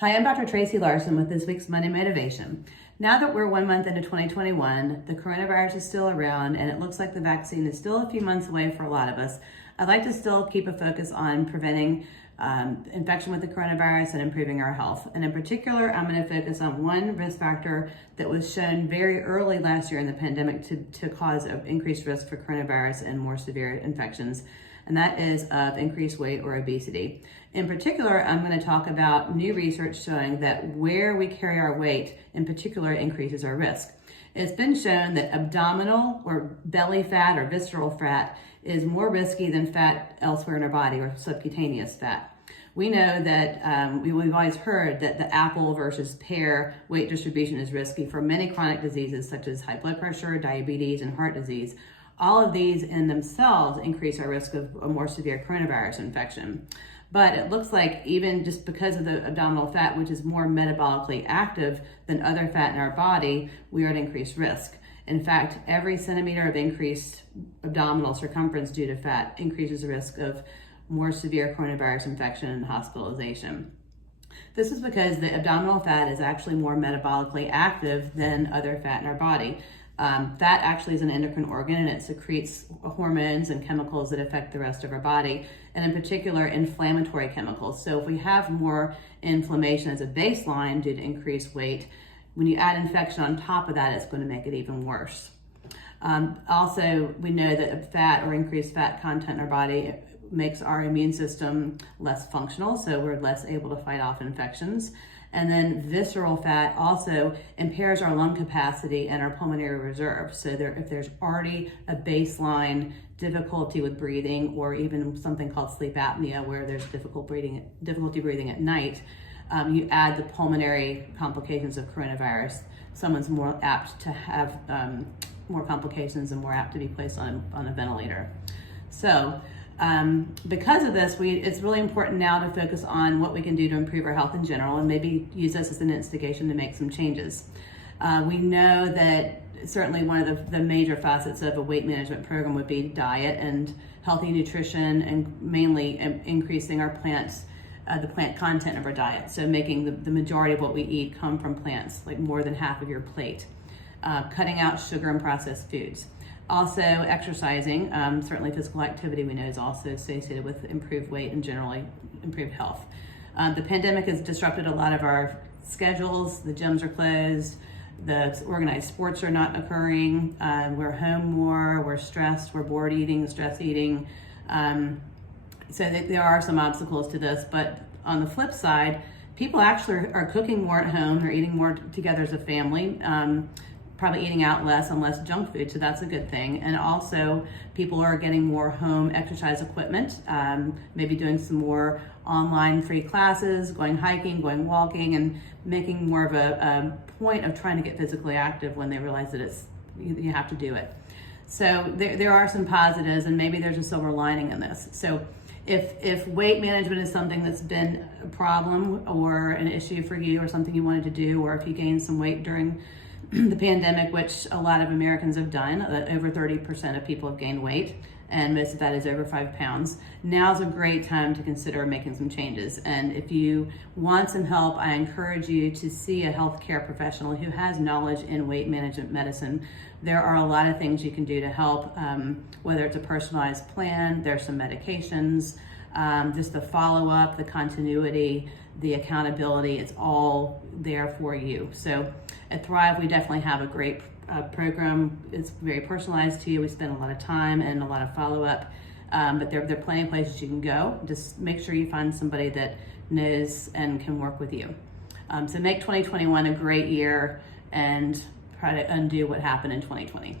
Hi, I'm Dr. Tracy Larson with this week's Monday Motivation. Now that we're 1 month into 2021, the coronavirus is still around and it looks like the vaccine is still a few months away for a lot of us. I'd like to still keep a focus on preventing infection with the coronavirus and improving our health. And in particular, I'm going to focus on one risk factor that was shown very early last year in the pandemic to cause an increased risk for coronavirus and more severe infections, and that is of increased weight or obesity. In particular, I'm going to talk about new research showing that where we carry our weight in particular increases our risk. It's been shown that abdominal or belly fat or visceral fat is more risky than fat elsewhere in our body or subcutaneous fat. We know that we've always heard that the apple versus pear weight distribution is risky for many chronic diseases such as high blood pressure, diabetes, and heart disease. All of these in themselves increase our risk of a more severe coronavirus infection. But it looks like even just because of the abdominal fat, which is more metabolically active than other fat in our body, we are at increased risk. In fact, every centimeter of increased abdominal circumference due to fat increases the risk of more severe coronavirus infection and hospitalization. This is because the abdominal fat is actually more metabolically active than other fat in our body. Fat actually is an endocrine organ and it secretes hormones and chemicals that affect the rest of our body, and in particular inflammatory chemicals. So if we have more inflammation as a baseline due to increased weight, when you add infection on top of that, it's going to make it even worse. Also, we know that fat or increased fat content in our body makes our immune system less functional, so we're less able to fight off infections. And then visceral fat also impairs our lung capacity and our pulmonary reserve. So if there's already a baseline difficulty with breathing, or even something called sleep apnea, where there's difficulty breathing at night, you add the pulmonary complications of coronavirus, someone's more apt to have more complications and more apt to be placed on a ventilator. So because of this, it's really important now to focus on what we can do to improve our health in general and maybe use this as an instigation to make some changes. We know that certainly one of the major facets of a weight management program would be diet and healthy nutrition, and mainly increasing our the plant content of our diet. So making the majority of what we eat come from plants, like more than half of your plate. Cutting out sugar and processed foods. Also exercising, certainly physical activity we know is also associated with improved weight and generally improved health. The pandemic has disrupted a lot of our schedules. The gyms are closed, the organized sports are not occurring, we're home more, we're stressed, we're bored eating, stress eating. So there are some obstacles to this, but on the flip side, people actually are cooking more at home, they're eating more together as a family. Probably eating out less and less junk food, so that's a good thing. And also, people are getting more home exercise equipment, maybe doing some more online free classes, going hiking, going walking, and making more of a point of trying to get physically active when they realize that you have to do it. So there are some positives, and maybe there's a silver lining in this. So if weight management is something that's been a problem or an issue for you, or something you wanted to do, or if you gained some weight during the pandemic, which a lot of Americans have done, over 30% of people have gained weight, and most of that is over 5 pounds. Now's a great time to consider making some changes. And if you want some help, I encourage you to see a healthcare professional who has knowledge in weight management medicine. There are a lot of things you can do to help, whether it's a personalized plan, there's some medications, just the follow-up, the continuity, the accountability, it's all there for you. So at Thrive, we definitely have a great program. It's very personalized to you. We spend a lot of time and a lot of follow-up, but there are plenty of places you can go. Just make sure you find somebody that knows and can work with you. So make 2021 a great year and try to undo what happened in 2020.